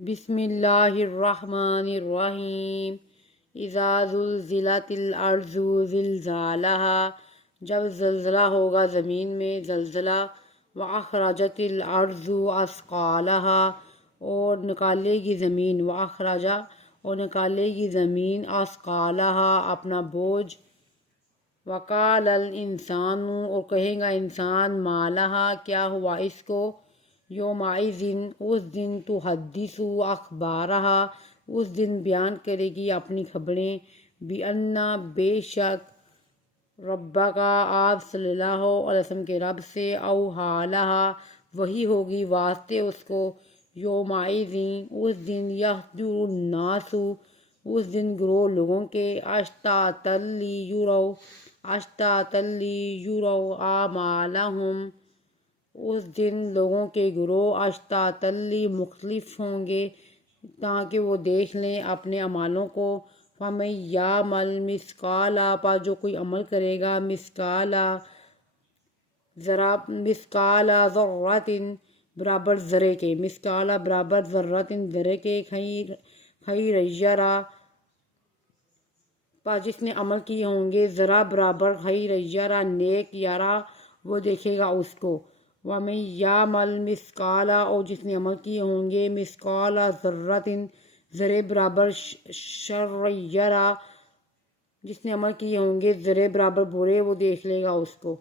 بسم اللہ الرحمن الرحیم اذا زلزلت الارض زلزالها، جب زلزلہ ہوگا زمین میں زلزلہ، واخرجت الارض اثقالها، اور نکالے گی زمین، واخرجا اور نکالے گی زمین، اثقالها اپنا بوجھ، وقال الانسان اور کہے گا انسان، ما لها کیا ہوا اس کو، یومئذ اس دن، تحدث اخبارہا اس دن بیان کرے گی اپنی خبریں، بان بے شک، ربک آپ صلی اللہ علیہ وسلم کے رب سے، اوحا لہا وہی ہوگی واسطے اس کو، یومئذ اس دن، یحشر الناس اس دن گروہ لوگوں کے، اشتاتا لیروا اعمالہم اس دن لوگوں کے گروہ، اشتاتا لی مختلف ہوں گے تاکہ وہ دیکھ لیں اپنے اعمالوں کو، فَمَن یَعْمَلْ مِثْقَالَ پس جو کوئی عمل کرے گا، مثقال ذرۃ برابر ذرے کے، مثقال برابر ذرۃ ذرے کے، خیر یرا پس جس نے عمل کیے ہوں گے، ذرا برابر خیر یرا نیک یرا وہ دیکھے گا اس کو، وَمَن یَعْمَلْ مِثْقَالَ اور جس نے عمل کیے ہوں گے، مثقال ذرۃ ذرے برابر شر یرا جس نے عمل کیے ہوں گے ذرے برابر برے وہ دیکھ لے گا اس کو۔